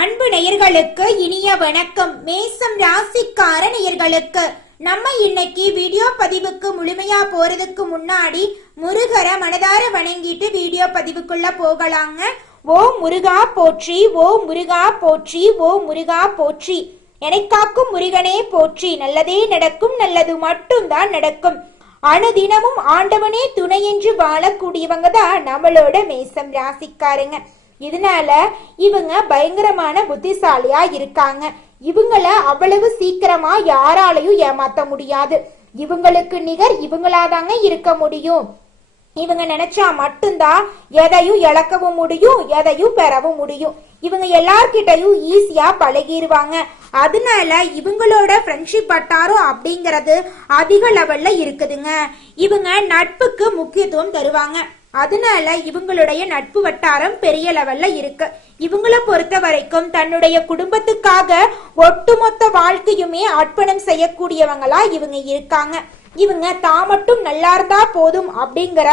அன்பு நேயர்களுக்கு இனிய வணக்கம். மேசம் ராசிக்கார நேயர்களுக்கு நம்ம இன்னைக்கு வீடியோ பதிவுக்கு முழுமையா போறதுக்கு முன்னாடி முருகரை மனதார வணங்கிட்டு வீடியோ பதிவுக்குள்ள போகலாங்க. ஓ முருகா போற்றி, ஓ முருகா போற்றி, ஓ முருகா போற்றி. எனக்காக்கும் முருகனே போற்றி. நல்லதே நடக்கும், நல்லது மட்டும்தான் நடக்கும். அனுதினமும் ஆண்டவனே துணை என்று வாழக்கூடியவங்க தான் நம்மளோட மேசம் ராசிக்காரங்க. இதனால இவங்க பயங்கரமான புத்திசாலியா இருக்காங்க. இவங்கள அவ்வளவு சீக்கிரமா யாராலையும் ஏமாத்த முடியாது. இவங்களுக்கு நிகர் இவங்களாதாங்க இருக்க முடியும். இவங்க நினைச்சா மட்டும்தான் எதையும் இழக்கவும் முடியும், எதையும் பெறவும் முடியும். இவங்க எல்லார்கிட்டையும் ஈஸியா பழகிடுவாங்க. அதனால இவங்களோட ஃப்ரெண்ட்ஷிப் வட்டாரம் அப்படிங்கிறது அதிக லெவல்ல இருக்குதுங்க. இவங்க நட்புக்கு முக்கியத்துவம் தருவாங்க. அதனால இவங்களுடைய நட்பு வட்டாரம் பெரிய லெவல்ல இருக்கு. இவங்கள பொறுத்த வரைக்கும் தன்னுடைய குடும்பத்துக்காக ஒட்டுமொத்த வாழ்க்கையுமே அர்ப்பணம் செய்யக்கூடியவங்களா இவங்க இருக்காங்க. இவங்க தான் மட்டும் நல்லா இருந்தா போதும் அப்படிங்கிற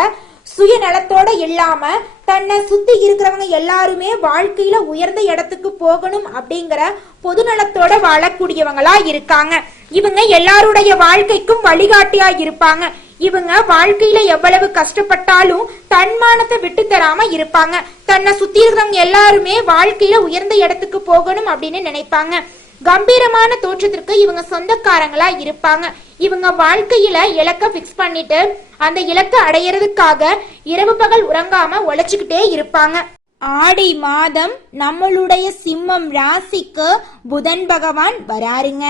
சுயநலத்தோட இல்லாம தன்னை சுத்தி இருக்கிறவங்க எல்லாருமே வாழ்க்கையில உயர்ந்த இடத்துக்கு போகணும் அப்படிங்கிற பொதுநலத்தோட வாழக்கூடியவங்களா இருக்காங்க. இவங்க எல்லாருடைய வாழ்க்கைக்கும் வழிகாட்டியா இருப்பாங்க. இவங்க வாழ்க்கையில எவ்வளவு கஷ்டப்பட்டாலும் தன்மானத்தை விட்டு தராம இருப்பாங்க. தன்னை சுத்தி இருக்கிறவங்க எல்லாருமே வாழ்க்கையில உயர்ந்த இடத்துக்கு போகணும் அப்படின்னு நினைப்பாங்க. கம்பீரமான தோற்றத்திற்கு இவங்க சொந்தக்காரங்களா இருப்பாங்க. இவங்க வாழ்க்கையில இலக்க பிக்ஸ் பண்ணிட்டு அந்த இலக்க அடையறதுக்காக இரவு பகல் உறங்காம உழைச்சுக்கிட்டே இருப்பாங்க. ஆடி மாதம் நம்மளுடைய சிம்மம் ராசிக்கு புதன் பகவான் வராருங்க.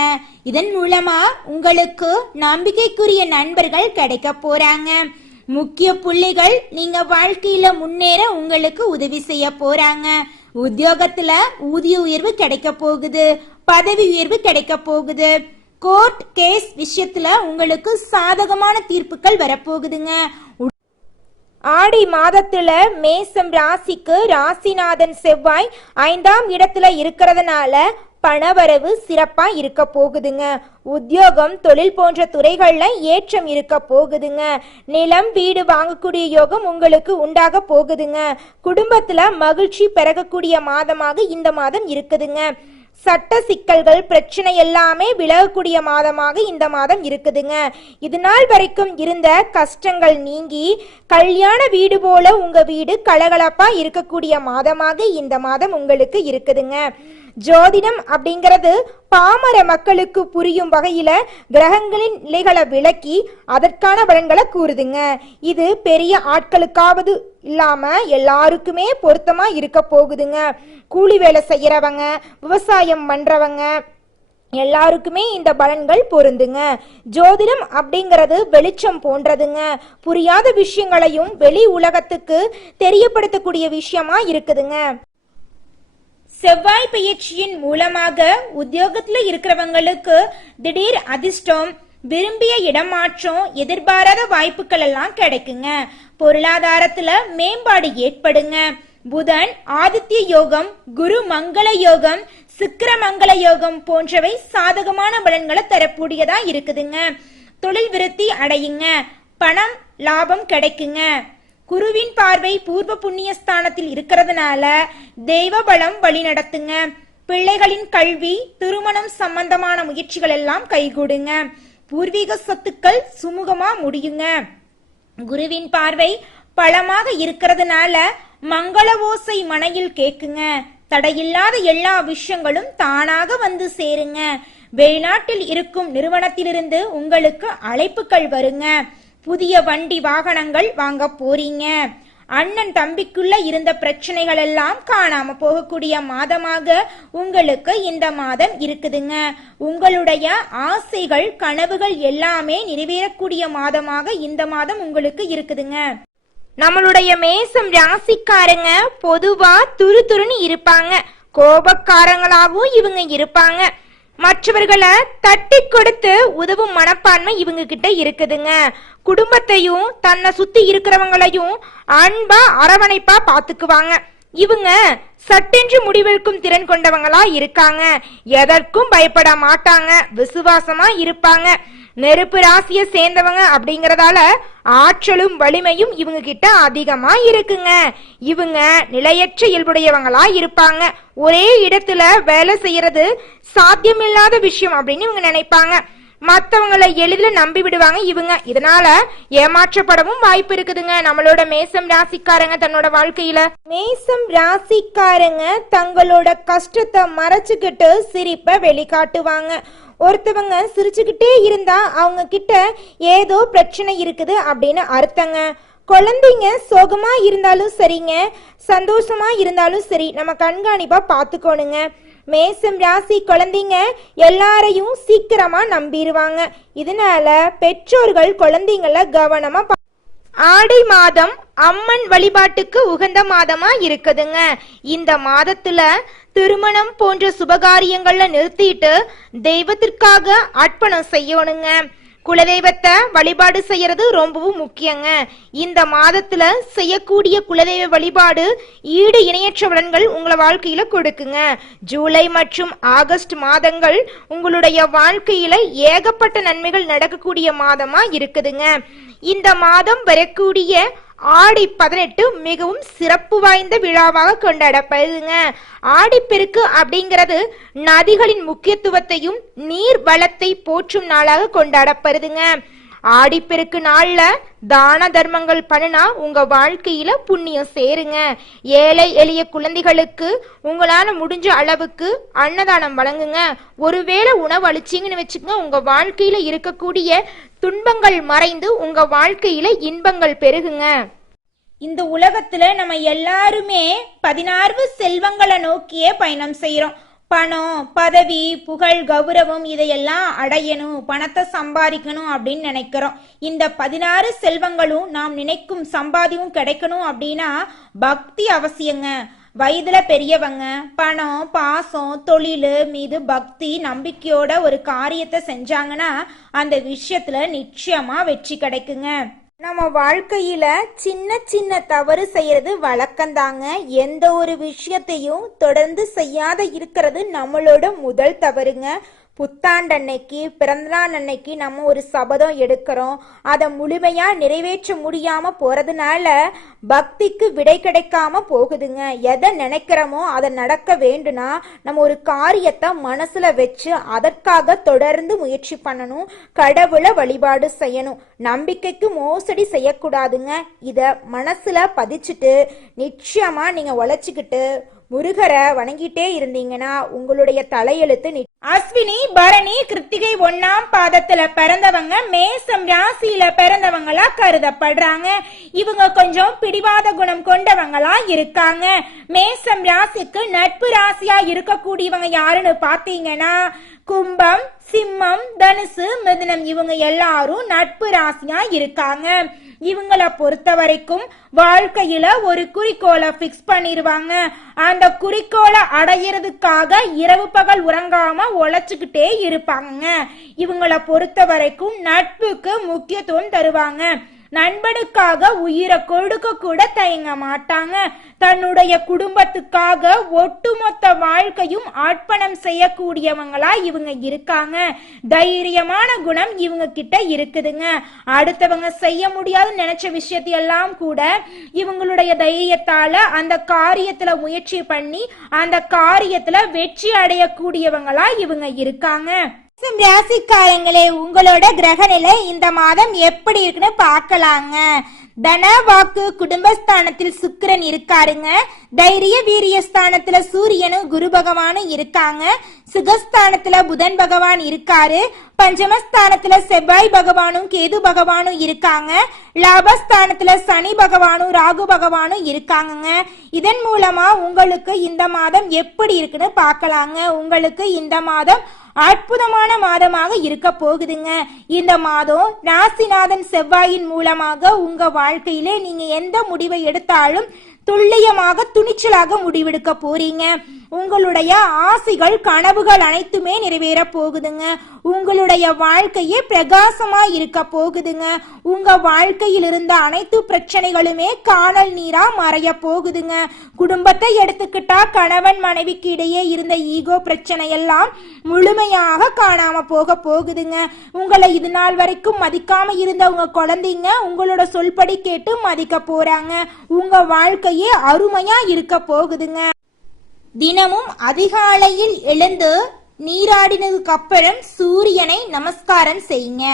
இதன் மூலமா உங்களுக்கு நம்பிக்கைக்குரிய நண்பர்கள் கிடைக்க போறாங்க. முக்கிய புள்ளிகள் நீங்க வாழ்க்கையில முன்னேற உங்களுக்கு உதவி செய்ய போறாங்க. உத்தியோகத்துல ஊதிய உயர்வு கிடைக்க போகுது, பதவி உயர்வு கிடைக்க போகுது. கோர்ட் கேஸ் விஷயத்துல உங்களுக்கு சாதகமான தீர்ப்புகள் வரப்போகுதுங்க. ஆடி மாதத்துல மேசம் ராசிக்கு ராசிநாதன் செவ்வாய் 5ஆம் இடத்துல இருக்கிறதுனால பணவரவு சிறப்பா இருக்க போகுதுங்க. உத்தியோகம், தொழில் போன்ற துறைகள்ல ஏற்றம் இருக்க போகுதுங்க. நிலம், வீடு வாங்கக்கூடிய யோகம் உங்களுக்கு உண்டாக போகுதுங்க. குடும்பத்துல மகிழ்ச்சி பெறக்கூடிய மாதமாக இந்த மாதம் இருக்குதுங்க. சட்ட சிக்கல்கள், பிரச்சனை எல்லாமே விலகக்கூடிய மாதமாக இந்த மாதம் இருக்குதுங்க. இது நாள் வரைக்கும் இருந்த கஷ்டங்கள் நீங்கி கல்யாண வீடு போல உங்க வீடு கலகலப்பா இருக்கக்கூடிய மாதமாக இந்த மாதம் உங்களுக்கு இருக்குதுங்க. ஜோதிடம் அப்படிங்கிறது பாமர மக்களுக்கு புரியும் வகையில கிரகங்களின் நிலைகளை விளக்கி அதற்கான பலன்களை கூறுதுங்க. இது பெரிய ஆட்களுக்காவது இல்லாம எல்லாருக்குமே பொருத்தமா இருக்க போகுதுங்க. கூலி வேலை செய்யறவங்க, விவசாயம் பண்றவங்க எல்லாருக்குமே இந்த பலன்கள் பொருந்துங்க. ஜோதிடம் அப்படிங்கிறது வெளிச்சம் போன்றதுங்க. புரியாத விஷயங்களையும் வெளி உலகத்துக்கு தெரியப்படுத்தக்கூடிய விஷயமா இருக்குதுங்க. செவ்வாய் பயிற்சியின் மூலமாக உத்தியோகத்துல இருக்கிறவங்களுக்கு திடீர் அதிர்ஷ்டம், விரும்பிய இடமாற்றம், எதிர்பாராத வாய்ப்புகள் எல்லாம் கிடைக்குங்க. பொருளாதாரத்துல மேம்பாடு ஏற்படுங்க. புதன் ஆதித்ய யோகம், குரு மங்கள யோகம், சுக்கிர மங்கள யோகம் போன்றவை சாதகமான பலன்களை தரக்கூடியதா இருக்குதுங்க. தொழில் விருத்தி அடையுங்க. பணம் லாபம் கிடைக்குங்க. குருவின் பார்வை பூர்வ புண்ணிய ஸ்தானத்தில் இருக்கிறதுனால தெய்வ பலம் வழி நடத்துங்க. பிள்ளைகளின் கல்வி, திருமணம் சம்பந்தமான முயற்சிகள் எல்லாம் கைகூடுங்க. பூர்வீக சொத்துக்கள் சுமூகமா முடியுங்க. குருவின் பார்வை பலமாக இருக்கிறதுனால மங்கள ஓசை மனையில் கேக்குங்க. தடையில்லாத எல்லா விஷயங்களும் தானாக வந்து சேருங்க. வெளிநாட்டில் இருக்கும் நிறுவனத்திலிருந்து உங்களுக்கு அழைப்புகள் வருங்க. புதிய வண்டி வாகனங்கள் வாங்க போறீங்க. அண்ணன் தம்பிக்குள்ள இருந்த பிரச்சனைகள் எல்லாம் காணாம போகக்கூடிய மாதமாக உங்களுக்கு இந்த மாதம் இருக்குதுங்க. உங்களுடைய ஆசைகள், கனவுகள் எல்லாமே நிறைவேறக்கூடிய மாதமாக இந்த மாதம் உங்களுக்கு இருக்குதுங்க. நம்மளுடைய மேசம் ராசிக்காரங்க பொதுவா துருதுருன்னு இருப்பாங்க. கோபக்காரங்களாவும் இவங்க இருப்பாங்க. மற்றவர்களை தட்டி கொடுத்து உதவும் மனப்பான்மை இவங்க கிட்ட இருக்குதுங்க. குடும்பத்தையும் தன்னை சுத்தி இருக்கிறவங்களையும் அன்பா அரவணைப்பா பாத்துக்குவாங்க. இவங்க சட்டென்று முடிவெடுக்கும் திறன் கொண்டவங்களா இருக்காங்க. எதற்கும் பயப்பட மாட்டாங்க. விசுவாசமா இருப்பாங்க. நெருப்பு ராசியை சேர்ந்தவங்க அப்படிங்கறதால ஆற்றலும் வலிமையும் இவங்க கிட்ட அதிகமா இருக்குங்க. இவங்க நிலையற்ற இயல்புடையவங்களா இருப்பாங்க. ஒரே இடத்துல வேலை செய்யறது சாத்தியமில்லாத விஷயம் அப்படின்னு இவங்க நினைப்பாங்க. மத்தவங்களை எளிதில் நம்பி விடுவாங்க இவங்க. இதனால ஏமாற்றப்படவும் வாய்ப்பு இருக்குதுங்க நம்மளோட மேசம் ராசிக்காரங்க தன்னோட வாழ்க்கையில. மேசம் ராசிக்காரங்க தங்களோட கஷ்டத்தை மறைச்சுக்கிட்டு சிரிப்பை வெளிக்காட்டுவாங்க. ஒருத்தவங்க சிரிச்சுக்கிட்டே இருந்தா அவங்க கிட்ட ஏதோ பிரச்சனை இருக்குது அப்படின்னு அர்த்தங்க. குழந்தைங்க சோகமா இருந்தாலும் சரிங்க, சந்தோஷமா இருந்தாலும் சரி, நம்ம கண்காணிப்பா பாத்துக்கோணுங்க. மேசம் ராசி குழந்தைங்க எல்லாரையும் சீக்கிரமா நம்பிடுவாங்க. இதனால பெற்றோர்கள் குழந்தைங்கள கவனமா ஆடி மாதம் அம்மன் வழிபாட்டுக்கு உகந்த மாதமா இருக்குதுங்க. இந்த மாதத்துல திருமணம் போன்ற சுபகாரியங்கள்ல நிறுத்திட்டு தெய்வத்திற்காக அர்ப்பணம் செய்யணுங்க. குலதெய்வத்தை வழிபாடு செய்யறது ரொம்பவும் முக்கியங்க. இந்த மாதத்துல செய்யக்கூடிய குலதெய்வ வழிபாடு ஈடு இணையற்ற பலன்கள் உங்களை வாழ்க்கையில கொடுக்குங்க. ஜூலை மற்றும் ஆகஸ்ட் மாதங்கள் உங்களுடைய வாழ்க்கையில ஏகப்பட்ட நன்மைகள் நடக்கக்கூடிய மாதமா இருக்குதுங்க. இந்த மாதம் வரக்கூடிய ஆடி 18 மிகவும் சிறப்பு வாய்ந்த விழாவாக கொண்டாடப்படுதுங்க. ஆடிப்பெருக்கு அப்படிங்கிறது நதிகளின் முக்கியத்துவத்தையும் நீர் வளத்தை போற்றும் நாளாக கொண்டாடப்படுதுங்க. ஆடிப்பெருக்கு நாள்ல தான தர்மங்கள் பண்ணினா உங்க வாழ்க்கையில புண்ணியம் சேருங்க. ஏழை எளிய குழந்தைகளுக்கு உங்களால முடிஞ்ச அளவுக்கு அன்னதானம் வழங்குங்க. ஒருவேளை உணவு அளிச்சிங்கன்னு வச்சுக்கோங்க, உங்க வாழ்க்கையில இருக்கக்கூடிய துன்பங்கள் மறைந்து உங்க வாழ்க்கையில இன்பங்கள் பெருகுங்க. இந்த உலகத்துல நம்ம எல்லாருமே 16 செல்வங்களை நோக்கியே பயணம் செய்யறோம். பணம், பதவி, புகழ், கௌரவம் இதையெல்லாம் அடையணும், பணத்தை சம்பாதிக்கணும் அப்படின்னு நினைக்கிறோம். இந்த 16 செல்வங்களும் நாம் நினைக்கும் சம்பாதியும் கிடைக்கணும் அப்படின்னா பக்தி அவசியங்க. வயதுல பெரியவங்க பணம், பாசம், தொழில் மீது பக்தி நம்பிக்கையோட ஒரு காரியத்தை செஞ்சாங்கன்னா அந்த விஷயத்துல நிச்சயமா வெற்றி கிடைக்குங்க. நம்ம வாழ்க்கையில சின்ன சின்ன தவறு செய்யறது வழக்கம்தாங்க. எந்த ஒரு விஷயத்தையும் தொடர்ந்து செய்யாத இருக்கிறது நம்மளோட முதல் தவறுங்க. புத்தாண்டு அன்னைக்கு, பிறந்தநாள் அன்னைக்கு நம்ம ஒரு சபதம் எடுக்கிறோம். அதை முழுமையா நிறைவேற்ற முடியாம போறதுனால பக்திக்கு விடை கிடைக்காம போகுதுங்க. எதை நினைக்கிறோமோ அதை நடக்க வேண்டும்னா நம்ம ஒரு காரியத்தை மனசுல வச்சு அதற்காக தொடர்ந்து முயற்சி பண்ணணும். கடவுளை வழிபாடு செய்யணும். நம்பிக்கைக்கு மோசடி செய்யக்கூடாதுங்க. இத மனசுல பதிச்சுட்டு நிச்சயமா நீங்க உழைச்சுக்கிட்டு முருகரை வணங்கிட்டே இருந்தீங்கன்னா உங்களுடைய தலையெழுத்து. அஸ்வினி, பரணி, கிருத்திகை 1ஆம் பாதத்துல பிறந்தவங்க மேசம் ராசியில பிறந்தவங்களா கருதப்படுறாங்க. இவங்க கொஞ்சம் பிடிவாத குணம் கொண்டவங்களா இருக்காங்க. மேசம் ராசிக்கு நட்பு ராசியா இருக்கக்கூடியவங்க யாருன்னு பாத்தீங்கன்னா கும்பம், சிம்மம், தனுசு, மிதுனம் இவங்க எல்லாரும் நட்பு ராசியா இருக்காங்க. இவங்கள பொறுத்த வரைக்கும் வாழ்க்கையில ஒரு குறிக்கோளை பிக்ஸ் பண்ணிருவாங்க. அந்த குறிக்கோளை அடையிறதுக்காக இரவு பகல் உறங்காம உழைச்சுக்கிட்டே இருப்பாங்க. இவங்கள பொறுத்த வரைக்கும் நட்புக்கு முக்கியத்துவம் தருவாங்க. நண்பனுக்காக உயிரை கொடுக்க கூட தயங்க மாட்டாங்க. தன்னுடைய குடும்பத்துக்காக ஒட்டுமொத்த வாழ்க்கையும் அர்ப்பணம் செய்யக்கூடியவங்களா இவங்க இருக்காங்க. தைரியமான குணம் இவங்க கிட்ட இருக்குதுங்க. அடுத்தவங்க செய்ய முடியாதுன்னு நினைச்ச விஷயத்தையெல்லாம் கூட இவங்களுடைய தைரியத்தால அந்த காரியத்துல முயற்சி பண்ணி அந்த காரியத்துல வெற்றி அடையக்கூடியவங்களா இவங்க இருக்காங்க. ராசிக்காரங்களே, உங்களோட கிரக நிலை இந்த மாதம் எப்படி இருக்குன்னு பார்க்கலாங்க. தன வாக்கு குடும்பஸ்தானத்தில் சுக்கிரன் இருக்காருங்க. தைரிய வீரிய ஸ்தானத்துல சூரியனும் குரு பகவானும் இருக்காங்க. சுகஸ்தானத்துல புதன் பகவான் இருக்காரு. பஞ்சமஸ்தானத்துல செவ்வாய் பகவானும் கேது பகவானும் இருக்காங்க. லாபஸ்தானத்துல சனி பகவானும் ராகு பகவானும் இருக்காங்க. இதன் மூலமா உங்களுக்கு இந்த மாதம் எப்படி இருக்குன்னு பார்க்கலாங்க. உங்களுக்கு இந்த மாதம் அற்புதமான மாதமாக இருக்க போகுதுங்க. இந்த மாதம் ராசிநாதன் செவ்வாயின் மூலமாக உங்க வாழ்க்கையிலே நீங்க எந்த முடிவை எடுத்தாலும் துல்லியமாக துணிச்சலாக முடிவெடுக்க போறீங்க. உங்களுடைய ஆசைகள் கனவுகள் அனைத்துமே நிறைவேற போகுதுங்க. உங்களுடைய வாழ்க்கையே பிரகாசமா இருக்க போகுதுங்க. உங்க வாழ்க்கையில் இருந்த அனைத்து பிரச்சனைகளுமே காணல் நீரா மறைய போகுதுங்க. குடும்பத்தை எடுத்துக்கிட்டா கணவன் மனைவிக்கு இடையே இருந்த ஈகோ பிரச்சனை எல்லாம் முழுமையாக காணாம போகுதுங்க. உங்களை இது நாள் வரைக்கும் மதிக்காம இருந்த உங்க குழந்தைங்க உங்களோட சொல்படி கேட்டு மதிக்க போறாங்க. உங்க வாழ்க்கையே அருமையா இருக்க போகுதுங்க. தினமும் அதிகாலையில் எழுந்து நீராடினதுக்கு அப்புறம் சூரியனை நமஸ்காரம் செய்யுங்க.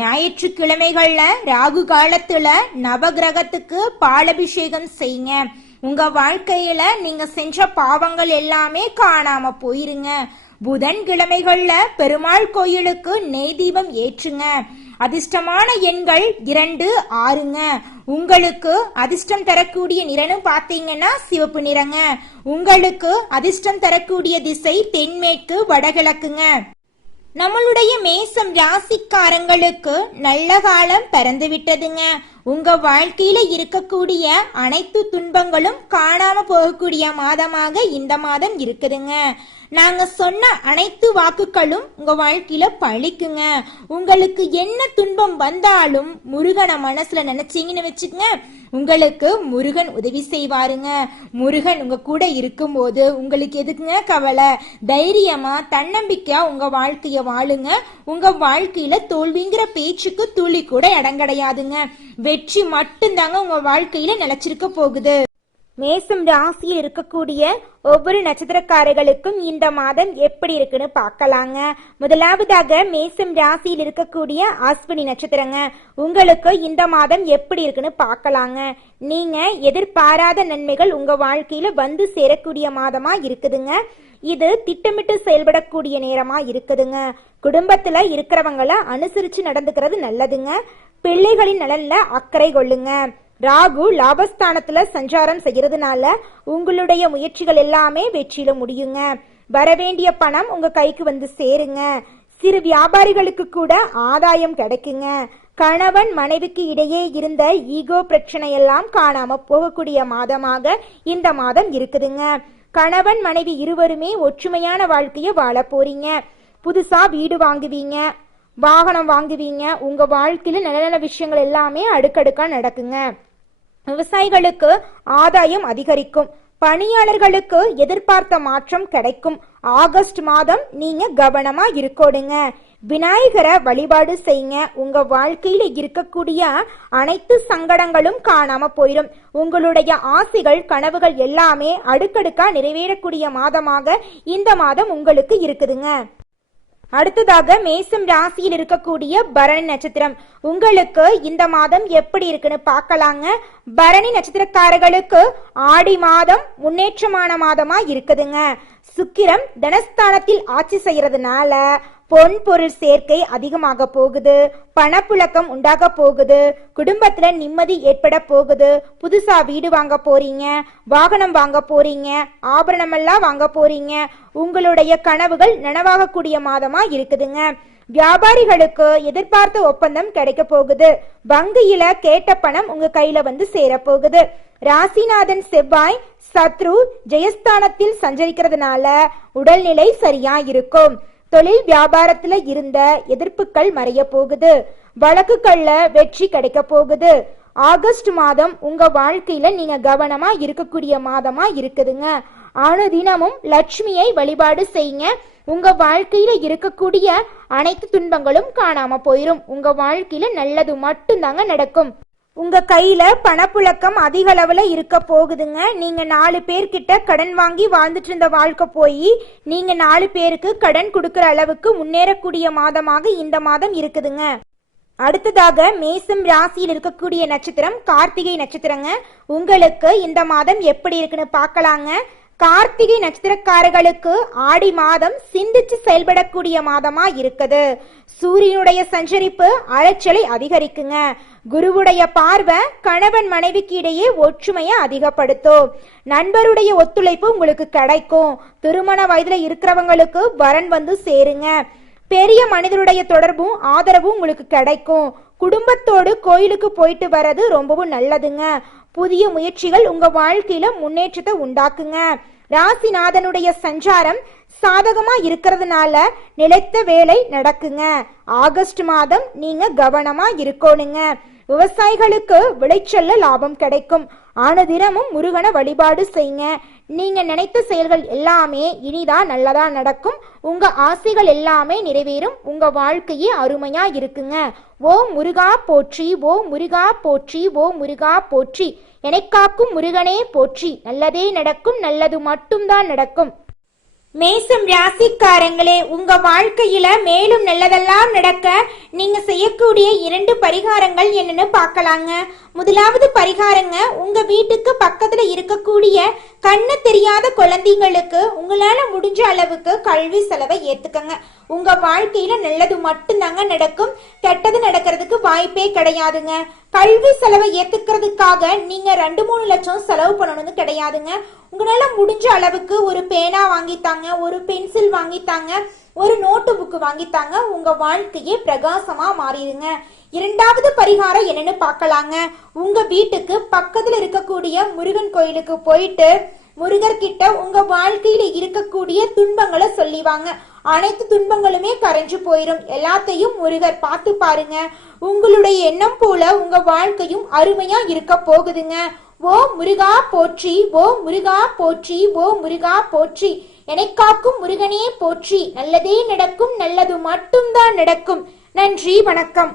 ஞாயிற்றுக்கிழமைகள்ல ராகு காலத்துல நவகிரகத்துக்கு பாலபிஷேகம் செய்யுங்க. உங்க வாழ்க்கையில நீங்க செஞ்ச பாவங்கள் எல்லாமே காணாம போயிருங்க. புதன்கிழமைகள்ல பெருமாள் கோயிலுக்கு நெய் தீபம் ஏற்றுங்க. அதிர்ஷ்டமான எண்கள் 2, 6ங்க. உங்களுக்கு அதிர்ஷ்டம் தரக்கூடிய நிறம்னு பாத்தீங்கன்னா சிவப்பு நிறங்க. உங்களுக்கு அதிர்ஷ்டம் தரக்கூடிய திசை தென்மேற்கு வடகிழக்குங்க. நம்மளுடைய மேசம் ராசிக்காரங்களுக்கு நல்ல காலம் பிறந்து விட்டதுங்க. உங்க வாழ்க்கையில இருக்கக்கூடிய அனைத்து துன்பங்களும் காணாம போகக்கூடிய மாதமாக இந்த மாதம் இருக்குதுங்க. நாங்க சொன்ன அனைத்து வாக்குகளும் உங்க வாழ்க்கையில பழிக்குங்க. உங்களுக்கு என்ன துன்பம் வந்தாலும் முருகனை மனசுல நினைச்சீங்கன்னு வச்சுக்கங்க, உங்களுக்கு முருகன் உதவி செய்வாருங்க. முருகன் உங்க கூட இருக்கும்போது உங்களுக்கு எதுக்குங்க கவலை? தைரியமா தன்னம்பிக்கையா உங்க வாழ்க்கைய வாழுங்க. உங்க வாழ்க்கையில தோல்விங்கிற பேச்சுக்கு துளி கூட இடம் கிடையாதுங்க. வெற்றி மட்டும்தாங்க உங்க வாழ்க்கையில நிலைச்சிருக்க போகுது. மேசம் ராசியில் இருக்கக்கூடிய ஒவ்வொரு நட்சத்திரக்காரர்களுக்கும் இந்த மாதம் எப்படி இருக்குன்னு பார்க்கலாங்க. முதலாவதாக மேசம் ராசியில் இருக்கக்கூடிய அஸ்வினி நட்சத்திரங்க. உங்களுக்கு இந்த மாதம் எப்படி இருக்குன்னு பார்க்கலாங்க. நீங்க எதிர்பாராத நன்மைகள் உங்க வாழ்க்கையில வந்து சேரக்கூடிய மாதமா இருக்குதுங்க. இது திட்டமிட்டு செயல்படக்கூடிய நேரமா இருக்குதுங்க. குடும்பத்துல இருக்கிறவங்கள அனுசரிச்சு நடந்துக்கிறது நல்லதுங்க. பிள்ளைகளின் நலன்ல அக்கறை கொள்ளுங்க. ராகு லாபஸ்தானத்துல சஞ்சாரம் செய்யறதுனால உங்களுடைய முயற்சிகள் எல்லாமே வெற்றியில முடியுங்க. வரவேண்டிய பணம் உங்க கைக்கு வந்து சேருங்க. சிறு வியாபாரிகளுக்கு கூட ஆதாயம் கிடைக்குங்க. கணவன் மனைவிக்கு இடையே இருந்த ஈகோ பிரச்சனை எல்லாம் காணாம போகக்கூடிய மாதமாக இந்த மாதம் இருக்குதுங்க. கணவன் மனைவி இருவருமே ஒற்றுமையான வாழ்க்கைய வாழ போறீங்க. புதுசா வீடு வாங்குவீங்க, வாகனம் வாங்குவீங்க. உங்க வாழ்க்கையில நல்ல நல்ல விஷயங்கள் எல்லாமே அடுக்கடுக்கா நடக்குங்க. விவசாயிகளுக்கு ஆதாயம் அதிகரிக்கும். பணியாளர்களுக்கு எதிர்பார்த்த மாற்றம் கிடைக்கும். ஆகஸ்ட் மாதம் நீங்க கவனமா இருக்கோடுங்க. விநாயகரை வழிபாடு செய்யுங்க. உங்க வாழ்க்கையில இருக்கக்கூடிய அனைத்து சங்கடங்களும் காணாம போயிடும். உங்களுடைய ஆசைகள் கனவுகள் எல்லாமே அடுக்கடுக்கா நிறைவேறக்கூடிய மாதமாக இந்த மாதம் உங்களுக்கு இருக்குதுங்க. அடுத்ததாக மேசம் ராசியில் இருக்கக்கூடிய பரணி நட்சத்திரம். உங்களுக்கு இந்த மாதம் எப்படி இருக்குன்னு பார்க்கலாங்க. பரணி நட்சத்திரக்காரர்களுக்கு ஆடி மாதம் முன்னேற்றமான மாதமா இருக்குதுங்க. சுக்கிரம் தனஸ்தானத்தில் ஆட்சி செய்யறதுனால பொன் பொருள் சேர்க்கை அதிகமாக போகுது. பணப்புழக்கம் உண்டாக போகுது. குடும்பத்துல நிம்மதி ஏற்பட போகுது. புதுசா வீடு வாங்க போறீங்க, வாகனம் வாங்க போறீங்க, ஆபரணம் எல்லாம் வாங்க போறீங்க. உங்களுடைய கனவுகள் நனவாகக்கூடிய மாதமா இருக்குதுங்க. வியாபாரிகளுக்கு எதிர்பார்த்த ஒப்பந்தம் கிடைக்க போகுது. வங்கியில கேட்ட பணம் உங்க கையில வந்து சேர போகுது. ராசிநாதன் செவ்வாய் சத்ரு ஜெயஸ்தானத்தில் சஞ்சரிக்கிறதுனால உடல்நிலை சரியா இருக்கும். தொழில் வியாபாரத்துல இருந்த எதிர்ப்புகள் மறைய போகுது. வழக்குகள்ல வெற்றி கிடைக்க போகுது. ஆகஸ்ட் மாதம் உங்க வாழ்க்கையில நீங்க கவனமா இருக்கக்கூடிய மாதமா இருக்குதுங்க. அனுதினமும் லட்சுமியை வழிபாடு செய்யுங்க. உங்க வாழ்க்கையில இருக்கக்கூடிய அனைத்து துன்பங்களும் காணாம போயிரும். உங்க வாழ்க்கையில நல்லது மட்டும்தாங்க நடக்கும். உங்க கையில பணப்புழக்கம் அதிக அளவுல இருக்க போகுதுங்க. நீங்க 4 பேர்கிட்ட கடன் வாங்கி வாழ்ந்துட்டு இருந்த வாழ்க்கை போய் நீங்க 4 பேருக்கு கடன் கொடுக்கற அளவுக்கு முன்னேறக்கூடிய மாதமாக இந்த மாதம் இருக்குதுங்க. அடுத்ததாக மேசம் ராசியில் இருக்கக்கூடிய நட்சத்திரம் கார்த்திகை நட்சத்திரங்க. உங்களுக்கு இந்த மாதம் எப்படி இருக்குன்னு பார்க்கலாங்க. கார்த்திகை நட்சத்திரக்காரர்களுக்கு ஆடி மாதம் சிந்திச்சு செயல்படக்கூடிய மாதமா இருக்குது. சூரியனுடைய சஞ்சரிப்பு அலைச்சலை அதிகரிக்குங்க. குருவுடைய பார்வை கணவன் மனைவிக்கு இடையே ஒற்றுமையை அதிகப்படுத்தும். நண்பருடைய ஒத்துழைப்பு உங்களுக்கு கிடைக்கும். திருமண வயதுல இருக்கிறவங்களுக்கு வரன் வந்து சேருங்க. பெரிய மனிதருடைய தொடர்பும் ஆதரவும் உங்களுக்கு கிடைக்கும். குடும்பத்தோடு கோயிலுக்கு போயிட்டு வர்றது ரொம்பவும் நல்லதுங்க. புதிய முயற்சிகள் உங்க வாழ்க்கையில முன்னேற்றத்தை உண்டாக்குங்க. ராசிநாதனுடைய சஞ்சாரம் சாதகமா இருக்கிறதுனால நிலைத்த வேலை நடக்குங்க. ஆகஸ்ட் மாதம் நீங்க கவனமா இருக்கணுங்க. விவசாயிகளுக்கு விளைச்சல்ல லாபம் கிடைக்கும். ஆனதினமும் முருகனை வழிபாடு செய்யுங்க. நீங்க நினைத்த செயல்கள் எல்லாமே இனிதா நல்லதா நடக்கும். உங்க ஆசைகள் எல்லாமே நிறைவேறும். உங்க வாழ்க்கையே அருமையா இருக்குங்க. ஓ முருகா போற்றி, ஓ முருகா போற்றி, ஓ முருகா போற்றி. எனக்காக்கும் முருகனே போற்றி. நல்லதே நடக்கும், நல்லது மட்டும்தான் நடக்கும். மேசம் ராசிக்காரங்களே, உங்க வாழ்க்கையில மேலும் நல்லதெல்லாம் நடக்க நீங்க செய்யக்கூடிய 2 பரிகாரங்கள் என்னன்னு பார்க்கலாங்க. முதலாவது பரிகாரங்க, உங்க வீட்டுக்கு பக்கத்துல இருக்கக்கூடிய கண்ணு தெரியாத குழந்தைங்களுக்கு உங்களால முடிஞ்ச அளவுக்கு கல்வி செலவை ஏத்துக்கங்க. உங்க வாழ்க்கையில நல்லது மட்டும்தாங்க நடக்கும். கெட்டது நடக்கிறதுக்கு வாய்ப்பே கிடையாதுங்க. கல்வி செலவை ஏத்துக்கிறதுக்காக நீங்க 2-3 லட்சம் செலவு பண்ணணும்னு கிடையாதுங்க. உங்களால முடிஞ்ச அளவுக்கு ஒரு பேனா வாங்கித்தாங்க, ஒரு பென்சில் வாங்கித்தாங்க, ஒரு நோட்டு புக்கு வாங்கித்தாங்க. உங்க வாழ்க்கையே பிரகாசமா மாறிடுங்க. இரண்டாவது பரிகாரம் என்னன்னு பார்க்கலாங்க. உங்க வீட்டுக்கு பக்கத்துல இருக்கக்கூடிய முருகன் கோயிலுக்கு போயிட்டு முருகர்கிட்ட உங்க வாழ்க்கையில இருக்கக்கூடிய துன்பங்களை சொல்லிவாங்க. அனைத்து துன்பங்களுமே கரைஞ்சு போயிடும். எல்லாத்தையும் முருகர் பார்த்து பாருங்க. உங்களுடைய எண்ணம் போல உங்க வாழ்க்கையும் அருமையா இருக்க போகுதுங்க. ஓ முருகா போற்றி, ஓ முருகா போற்றி, ஓ முருகா போற்றி. எனக்காக்கும் முருகனே போற்றி. நல்லதே நடக்கும், நல்லது மட்டும்தான் நடக்கும். நன்றி, வணக்கம்.